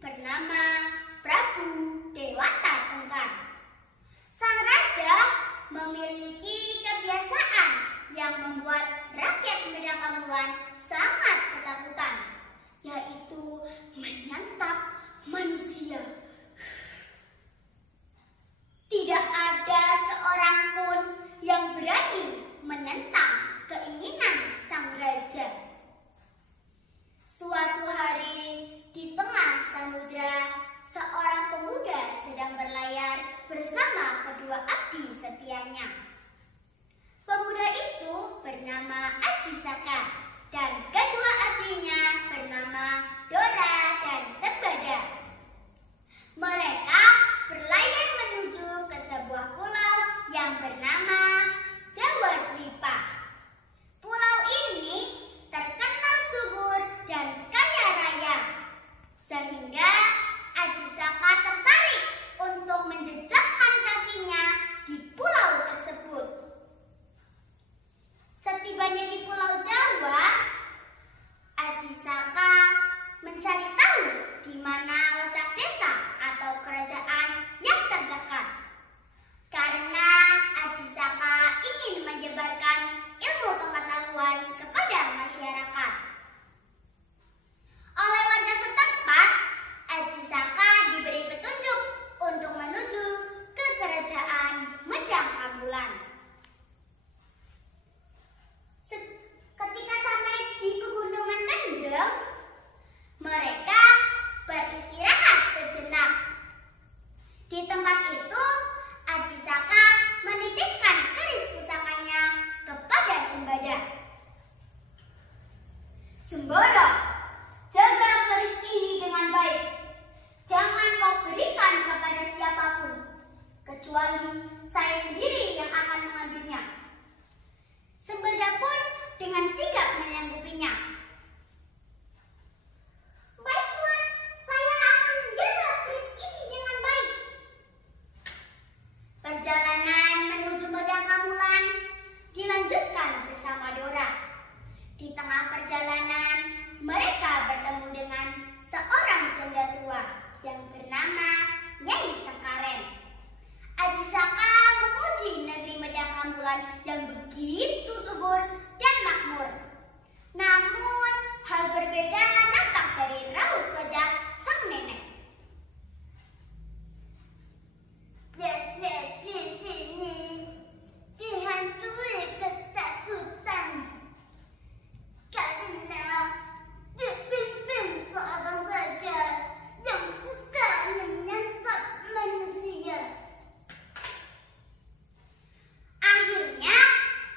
bernama Prabu Dewata Cengkar. Sang raja memiliki kebiasaan yang membuat rakyat Medangamulan sangat ketakutan, yaitu menyantap manusia. Tidak ada seorang pun yang berani menentang keinginan sang raja. Suatu hari di tengah samudra, seorang pemuda sedang berlayar bersama kedua abdi setianya. Pemuda itu bernama Aji Saka dan kedua abdinya bernama Dora dan Sembada. Mereka berlayar menuju ke sebuah pulau yang bernama Jawa Dwipa. Pulau ini terkenal subur dan kaya raya, sehingga Aji Saka tertarik untuk menjejakkan kakinya di pulau tersebut. Setibanya di Pulau Jawa, Aji Saka mencari tahu di mana letak desa atau kerajaan yang terdekat. Karena Aji Saka ingin menyebarkan ilmu pengetahuan kepada masyarakat. Oleh warga setempat, Aji Saka diberi petunjuk untuk menuju ke kerajaan Medangamulan. Ketika sampai di pegunungan Kendeng, mereka beristirahat sejenak. Di tempat itu, Aji Saka menitipkan keris pusakanya kepada Sembada. Sembada, jaga keris ini dengan baik. Jangan kau berikan kepada siapapun, kecuali saya sendiri yang akan mengambilnya. Sembada pun dengan sigap menyanggupinya. Baik Tuan, saya akan menjaga keris ini dengan baik. Perjalanan menuju Medangamulan dilanjutkan bersama Dora. Di tengah perjalanan, mereka bertemu dengan seorang janda tua yang bernama Nyai Sengkaren. Aji Saka memuji negeri Medangamulan yang begitu subur dan makmur. Namun, hal berbeda nampak dari raut wajah sang nenek. Di sini dihantui ketakutan karena dipimpin seorang raja yang suka menyantap manusia. Akhirnya,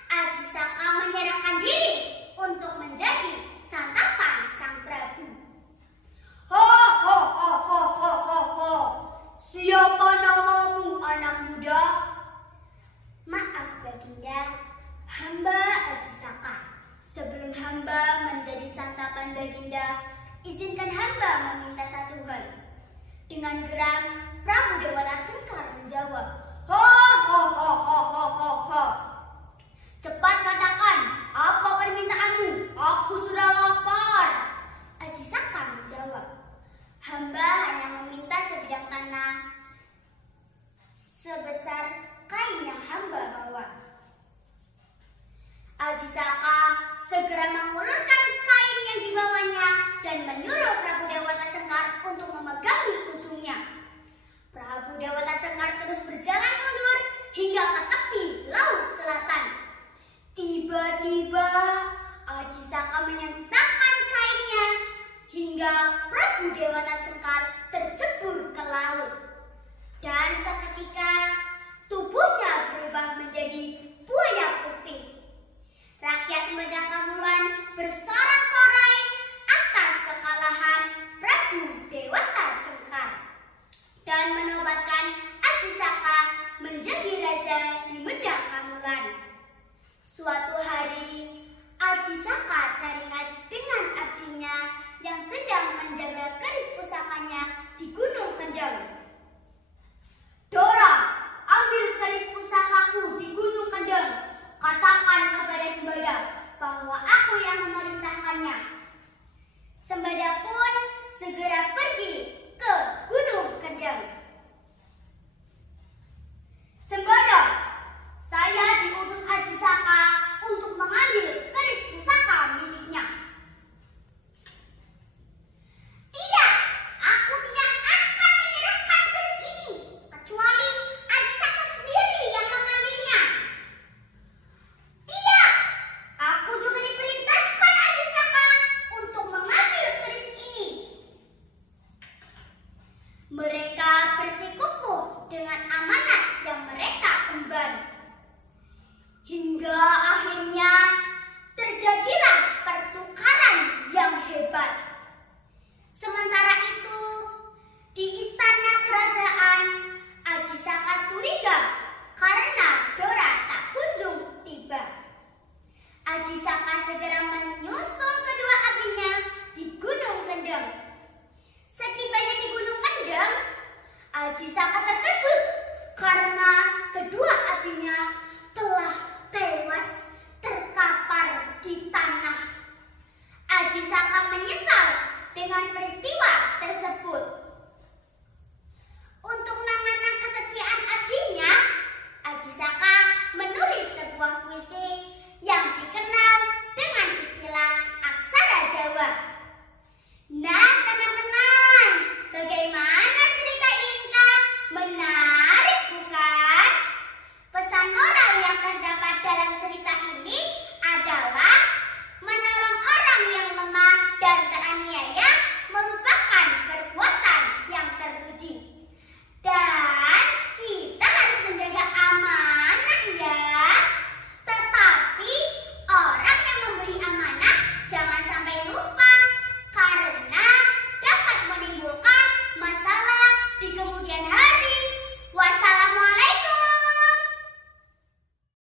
Aji Saka menyerahkan diri untuk menjadi santapan sang Prabu. Ho ho ho ho ho ho ho. Siapa namamu, anak muda? Maaf Baginda, hamba Aji Saka. Sebelum hamba menjadi santapan Baginda, izinkan hamba meminta satu hal. Dengan geram, Prabu Dewata Cengkar menjawab, ho ho ho ho ho ho ho. Cepat katakan, apa permintaanmu? Aku sudah lapar. Aji Saka menjawab, hamba hanya meminta sebidang tanah sebesar kain yang hamba bawa. Aji Saka segera mengulurkan kain yang dibawanya dan menyuruh Prabu Dewata Cengkar untuk memegangi ujungnya. Prabu Dewata Cengkar terus berjalan mundur hingga ke tepi laut selatan. Tiba-tiba Aji Saka menyentapkan kainnya hingga Prabu Dewata Cengkar tercebur ke laut. Dan seketika tubuhnya berubah menjadi buaya putih. Rakyat Medangamulan bersorak-sorai atas kekalahan Prabu Dewata Cengkar dan menobatkan Aji Saka menjadi raja di Medangamulan. Suatu hari, Aji Saka teringat dengan abdinya yang sedang menjaga keris pusakanya di Gunung Kendeng. Dora, ambil keris pusakaku di Gunung Kendeng. Katakan kepada Sembada bahwa aku yang memerintahkannya. Sembada pun segera pergi ke Hingga akhirnya terjadilah pertukaran yang hebat. Sementara itu, di istana kerajaan, Aji Saka curiga karena Dora tak kunjung tiba. Aji Saka segera menyusul kedua abinya di Gunung Kendeng. Setibanya di Gunung Kendeng, Aji Saka terkejut karena kedua abinya telah tewas